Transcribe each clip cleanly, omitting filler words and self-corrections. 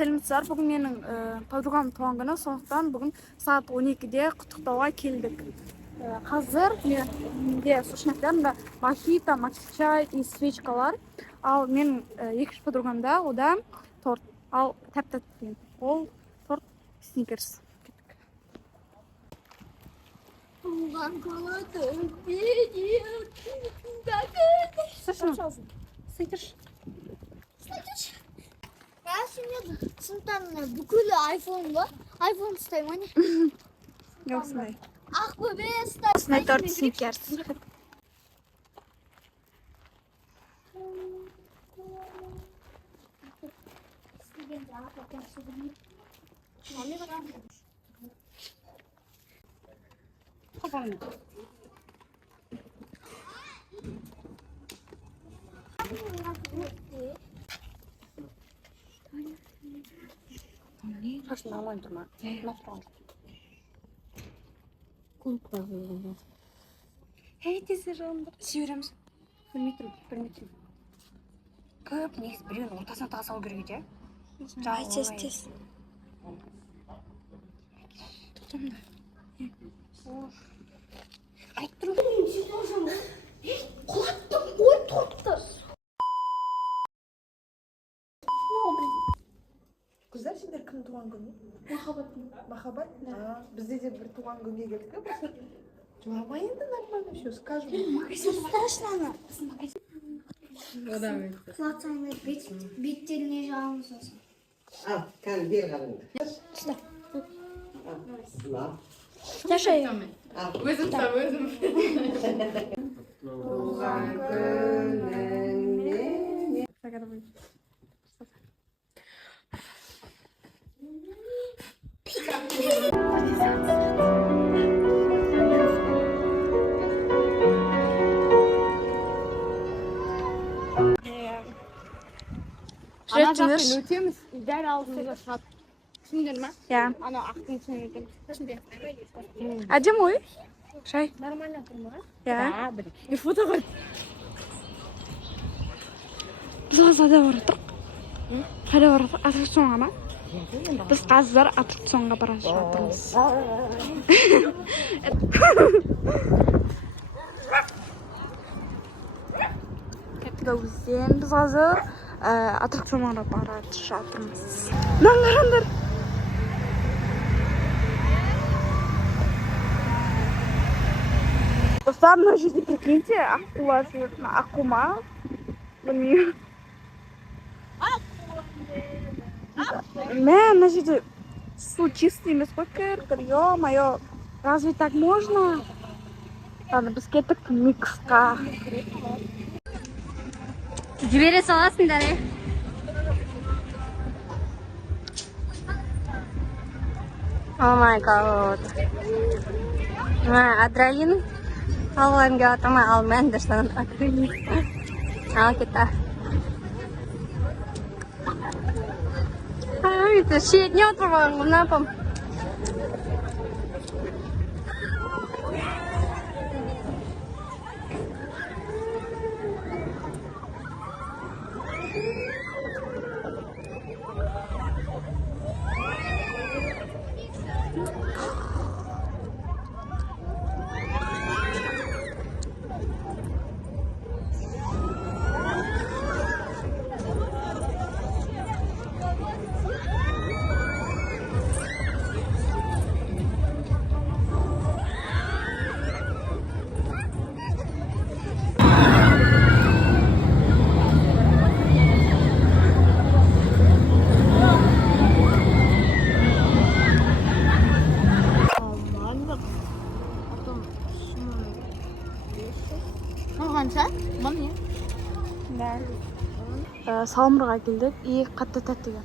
Сәлеметсіздер, бүгін менің подругам туған күні, сондықтан бүгін сағат 12-де құттықтауға келдік. Қазір менде сушняктарымда мохито, макчай и свечкалар. Ал менің екінші подругамда ода торт. Ал тәп-тәттен. Ол торт сникерс. Туған күні Я сегодня сынтанына бүкілі айфон ба? Айфон ұстаймын, не? Жоқ, сынай. Ақ бөбе ұстаймын. Сынай торт сникерс. Қашын алмайын тұрма. Ей, тезі жанымдар. Сүйереміз. Білмейтім. Көп негіз біреуін ортасына таға салу керек еді, Ай, тез. Тұтымда. Айттыру. Құлаттым, ой, тортты. Қыздар, сендер кім туған күні? Махаббат? Бізде де бір туған күнге келдік, ба? Жыламай енді нормально все, скажем. Страшно. Құлатсаң беттеріне жағымыз olsun. Al, kan bir kalın. Al. Taşay. Özüm. Tuğan gönlüne. Жүреттіңдер? Өтеміз, дәл алысыға шығады. Түсіндер ма? Иә. Анау ақтың түсіне өтем. Әдем ой? Шай? Нормально тұрма? Иә. Фото қой. Біз қазір қайда бараттық? Қайда бараттық? Аттракционға ма? Біз қазір аттракционға бара жатырмыз. Біз қазір аттракционға бара жатырмыз. Наңғарандар! Достар, мына жерде прикиньте, аққуа жүретін аққума. Білмеймін. Мына жерде су чистый емес қой, кір, ё-моё, разве так можно? Ладно, біз кеттік миксқа. Жібере саласыңдар, О май гад. Адреналин алғанға атама ал мен дұрыстан адреналин. Ал кетті. Шетіне отырған ғым, напам. Қанша? Бұл не? Салымырға келдік, и қатты тәттіге.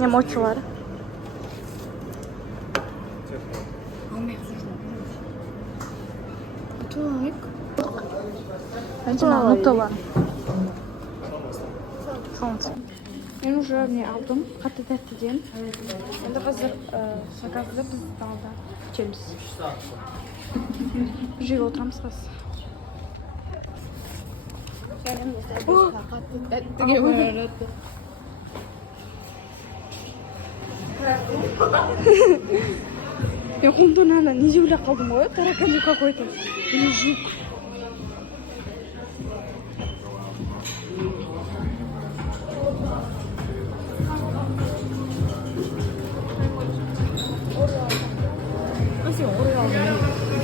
Не мочылар. Tonik. Nutella. Ben уже ne aldım? Katı tatlıdan. Şimdi hazır sakazda biz dalda içeriz. Bir şey oturamız kız. Я хунду надо, не зюля kaldım o. Тараканчик какой-то. Или жук.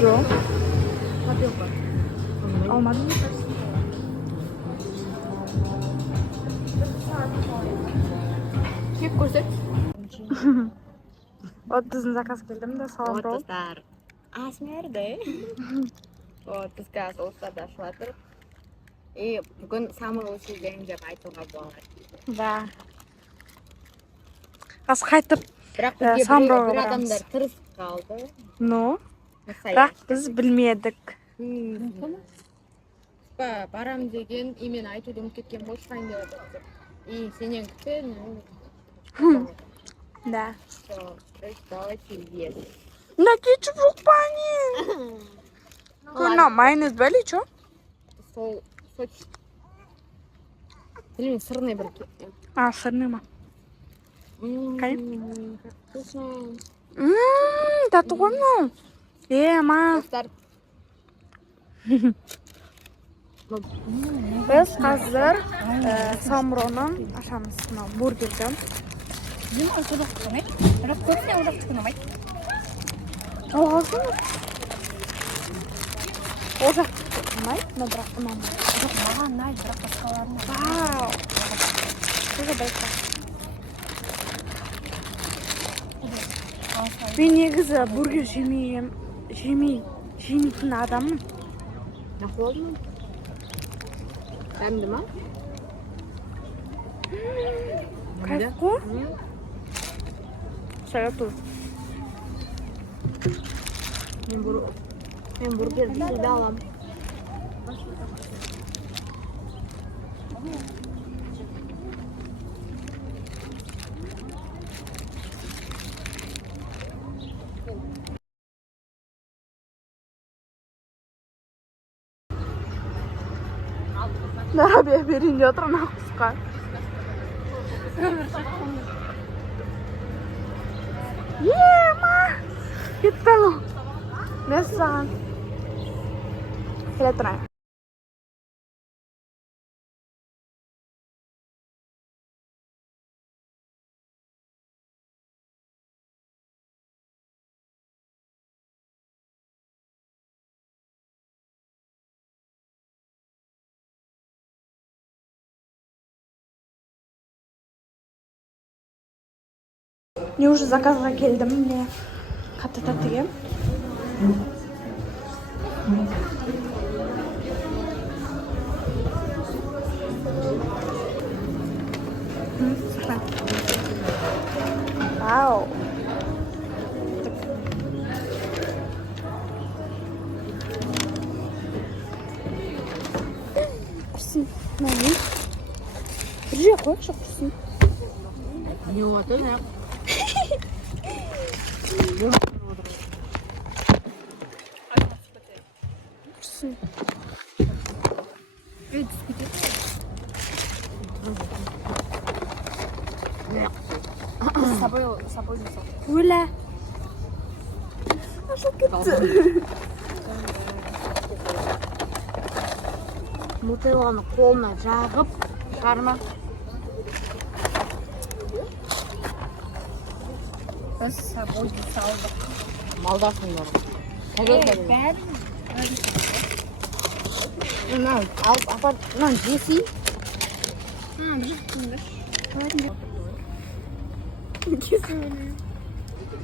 Жоқ. Алмадым. Кеп көрсет. Вот біздің заказ келдім де салам рол. Достар. Асмерде. Вот бізге соустарда ашып жатыр. И бүгін самый лучший день деп айтуға болады. Да. Аз қайтып Бірақ бізге самбыруға бір барамыз. адамдар тырысып қалды. Ну, бірақ біз білмедік. Барам деген, и мен айтуды ұмытып кеткен қойшайын деп жатыр. И сенен күтпе, Да. Все, давайте есть. Да кетчуп жоқ па не? Көна майонез ба или что? Сол білмеймін, сырный бір А, сырный ма? Как вкусно. Тәтті ғой мынау. Ма. Достар, Біз қазір самбыруны ашамыз. Мынау бургерді. Алғасын. Ол жақ ұнайды, но бірақ ұнамайды. маған ұнайды, бірақ басқаларына. Вау. Дуже байқа. Мен негізі бургер жемейтін адаммын. Нахуй. Дәмді ма? Кайф қой. Советую. Мен бургерді сізді алам. Narabia берейін деп отыр мына құсқа. Ма! Кетті ана. Мен саған. Келе тұрайын. Мен уже заказға келдім, міне қатты тәттіге. Вау. Құрсын, мәйін. Бір жей қойшы құрсын. Не отыр, не? Құрсын. С собой не сал. Өлә. Ашып кетті. Нутелланы қолына жағып, шығарма. Біз с собой не салдық. Малдасың бар. Мынау жесей.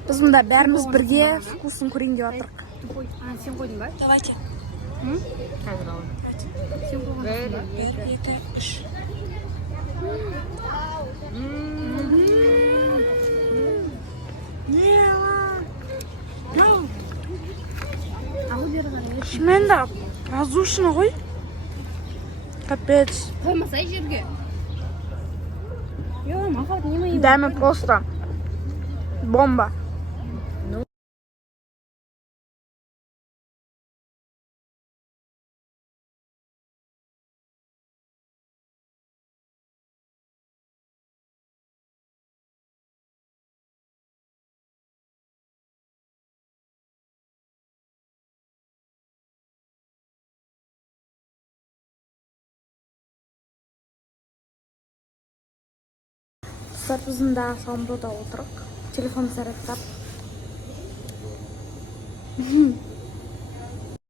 Біз мұнда бәріміз бірге вкусын көрейін деп отырық. Сен қойдың ба? Давайте. Қазір алам. Бір, екі, үш. Шымен де Воздушный ғой. Капец. Қоймасай жерге. Йо, махаббат неме ем. Дәмі просто бомба. Біздің да сауымдода отырық. Телефон зарядтап.